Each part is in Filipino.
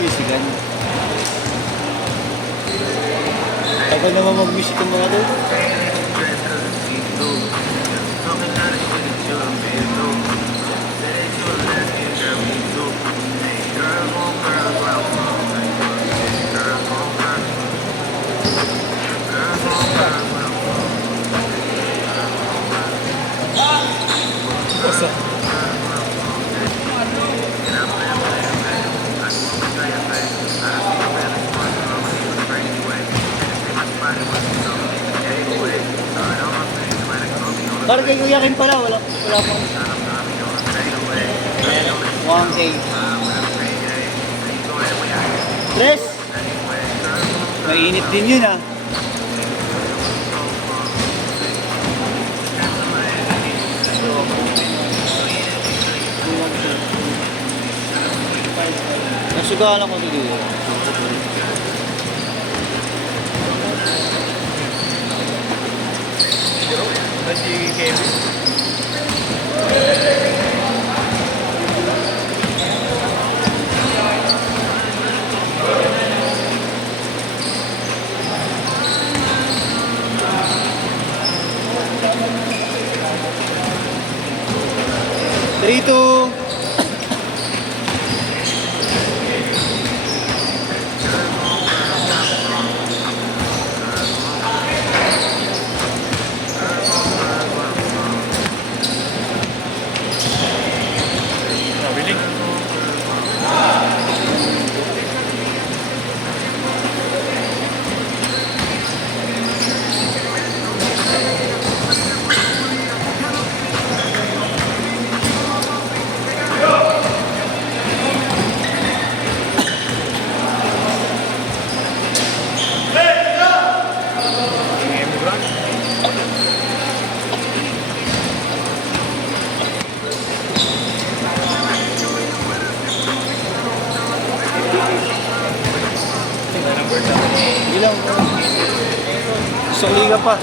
Michigan. Tagal naman mag-music yung mga doon. Parang kay Kuya Kim pala, wala pang 1K. Tres! Mainit din yun ah. Nasugahan ako dito. Si Kevin. Three, two. Ilang isang liga pa.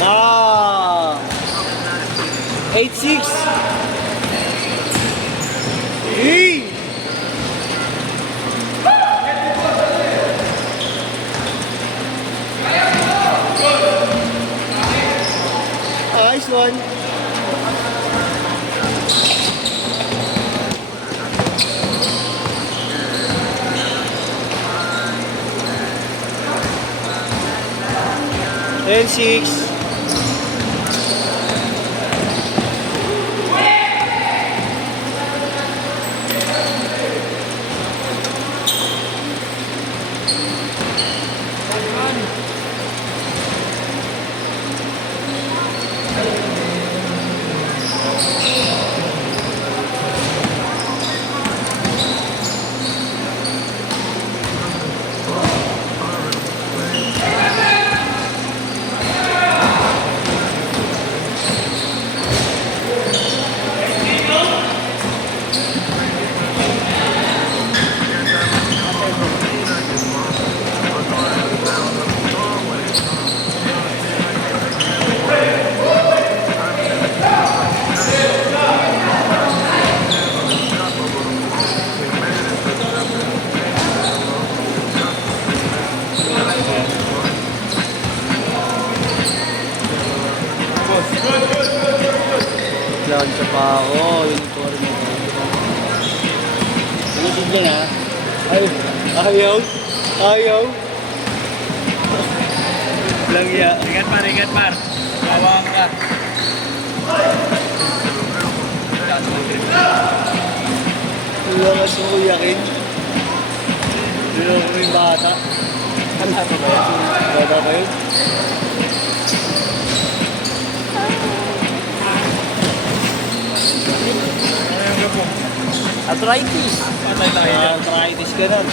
Ah, 8-6. Hey! Nice one. And 6. Plancha pa ako, uniform mo. Ulitin lang ha. Ayaw. Langya. Ingat par. Bawang ka. Wala nga sumuyakin. Wala ko yung bata. Ano ba yan? Bata ba yun? Arthritis. laki dyan. Arthritis ka nun.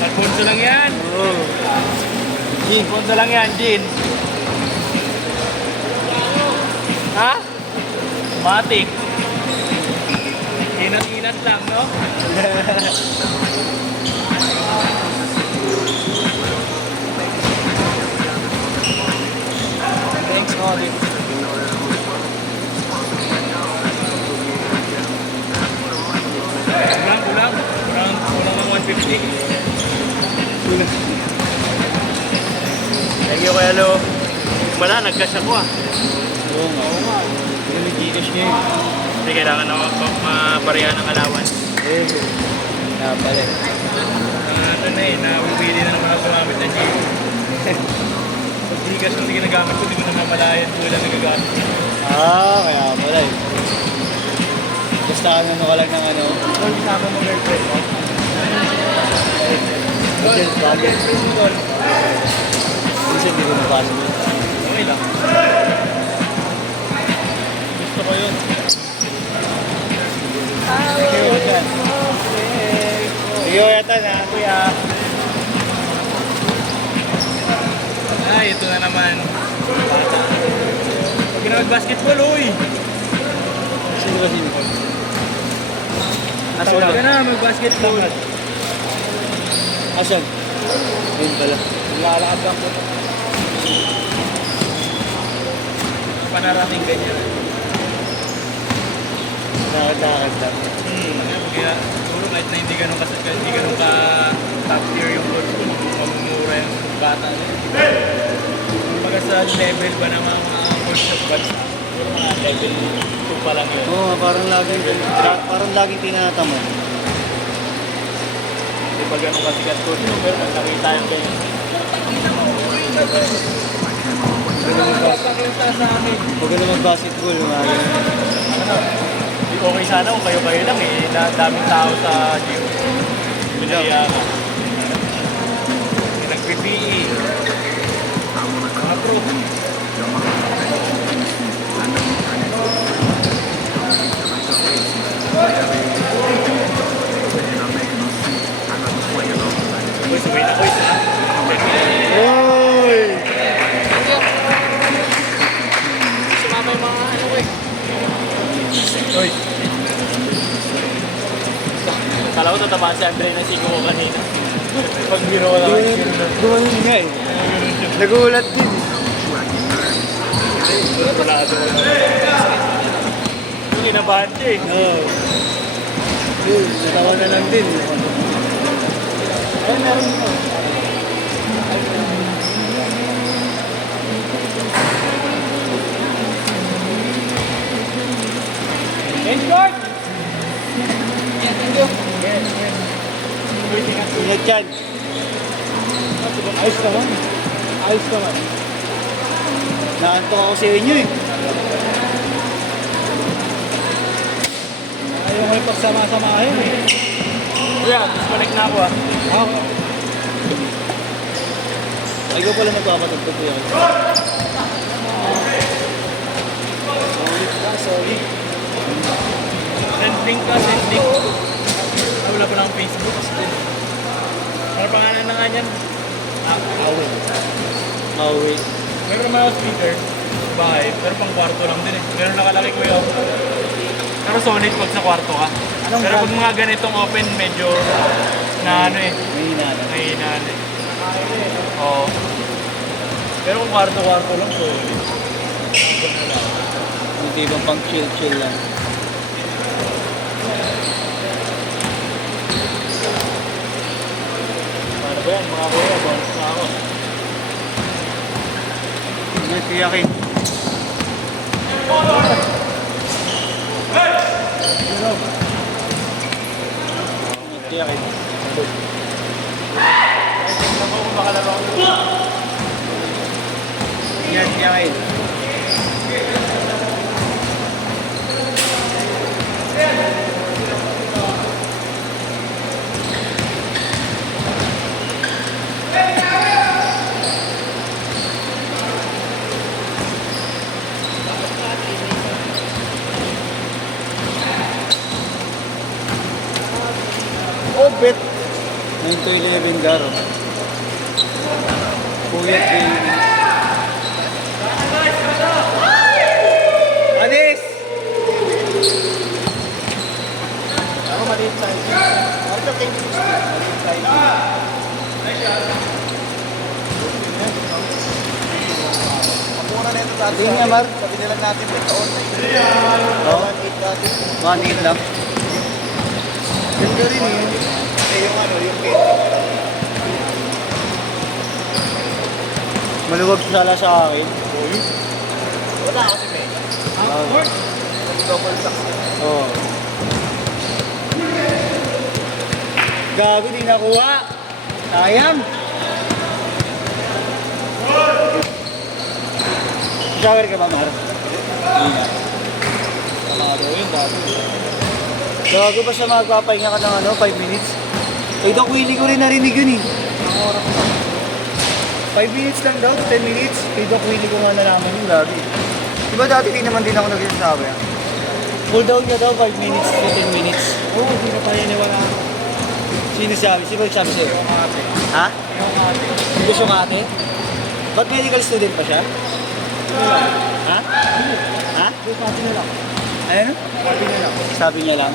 Alfonso lang yan. Oo. Gin. Alfonso lang yan, Jin. Ha? Matik. Inat-inat lang, no? Thanks, Olive. Kulang. Kulang ng 150. Thank you, Kuya Lo. Wala, nag-cash ako ah. Oo nga. Hindi may Gcash ngayon. Hindi kailangan na maparehan ng allowance. Eh, kaya pala. Ano na eh, nawibili na naman ako gumamit ng Gcash. Pag Gcash hindi ginagamit ko, hindi ko na mamalayan kung ilang nagagamit. Kaya pala eh. Basta ano ka lang ng ano. Kung isama mo girlfriend mo. Budget, budget. Minsan hindi ko nabasa mo. Okay lang. Gusto ko yun. Sige, yan. Sige, yatan ha. Kuya. Ay, ito na naman. Bata. Pag ginag-basketball, uy! Sino ba sino? Tawag ka na, mag-basketball. Asan? Ayun pala. Lalakad lang po. Panarating ganyan. Nakakad lang. Kaya siguro kahit na hindi ganun ka top tier yung coach ko, magmumura yung bata na yun. Kumbaga sa level ba ng mga coach of bansa, mga level 2 pa lang yun. Oo, parang laging tinatamad. Hindi ba ganun kasikat coach mo, pero pag nakita yung ganyan. Nakita sa amin. Huwag ka na mag-basketball, mga Okay sana kung kayo-kayo lang eh, daming tao sa gym. Binaya ka. Nag-PPE. Mga pro. Boys, uwi na boys ha. Oy! Sumama yung mga ano eh. Oy. Kala ko tatamaan si Andre na sigo ko kanina. Pag biro ko lang. Gumanon nga eh. Nagulat din. Wala doon. Yung kinabahan siya eh. Oo. Yun, natawa na lang din. Ay, meron mo. Enchord! Ingat yan. Ayos naman. Ayos naman. Naantok ako sa inyo eh. Ayaw mo yung pagsama-samahin eh. Kuya, disconnect na ako ah. Ako. Ay, ikaw pala magpapatagpag ko yan. Solid. Send link ka, send link. Ah, wala pa lang Facebook. Ano pangalan na nga niyan? Awe. Awe. Meron naman ako speaker sa bahay, pero pang kwarto lang din eh. Meron nakalaki ko yun. Pero solid pag sa kwarto ka. Anong Pero pag brand? mga ganitong open, medyo na ano eh. May hinala. Nahihinaan eh. Oo. Pero kung kwarto-kwarto lang, solid. Hindi bang pang chill-chill lang. Paano ba yan? Mga kuya, bonus na ako. Ingat, tiyakin. Ingat, tiyakin. Tingnan ko kung baka laro ako. Ingat, tiyakin. 9 to 11 garo. Puyat Gaming. Anis! Ako maliit size. Ito 2016. Maliit size. Mapura na ito sa Hindi nga, Mar. Sabi nila natin ito online. Oh, 1.8 natin. 1.8 lang. Ganda rin eh. Yung ano, yung painting. Maluwag sala sa akin. Wala kasi mega. Double tax. Oo. Gago, di nakuha. Sayang. Shower ka ba, Mar? Hindi na. Panalo yun, dati. Gago, basta magpapahinga ka ng 5 minutes. Ay, Doc Willie ko rin narinig yun eh. Ang oras na. 5 minutes lang daw, 10 minutes. Kay Doc Willie ko nga nalaman yung gabi. Diba dati di naman din ako nagsasabi ah? Cool down niya daw, 5 minutes to 10 minutes. Oo, hindi na tayo niwala. Sino sabi? Sino nagsabi sa'yo? Yung ate. Ha? Yung ate. Yung gusto ng ate? Ba't medical student pa siya? Ha? Ha? Yung sabi nila. Ano? Sabi nila. Sabi niya lang.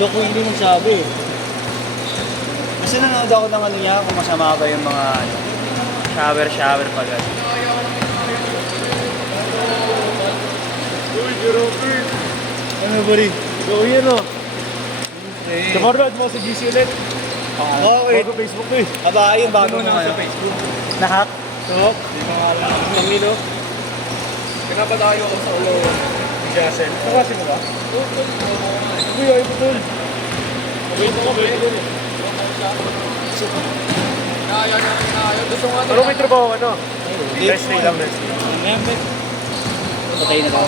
Doc Willie mong sabi eh. Kasi nanonood ako ng ano niya, kung masama ba yung mga shower pa gano'n. Ano ba rin? So, yun o. Okay. Nakarad mo sa GC ulit. Okay. Bago Facebook ko eh. Aba, yun bago Ano mo na ano. sa Facebook? Nahack? So, Di ba nga alam ng Nilo? Pinapadayo ako sa ulo ni Jason. nakasi mo ba? Kuya, ito tol. Wait ako, wait ako. Pero may trabaho ka no? Hindi. Rest day lang, rest day. Patay na daw.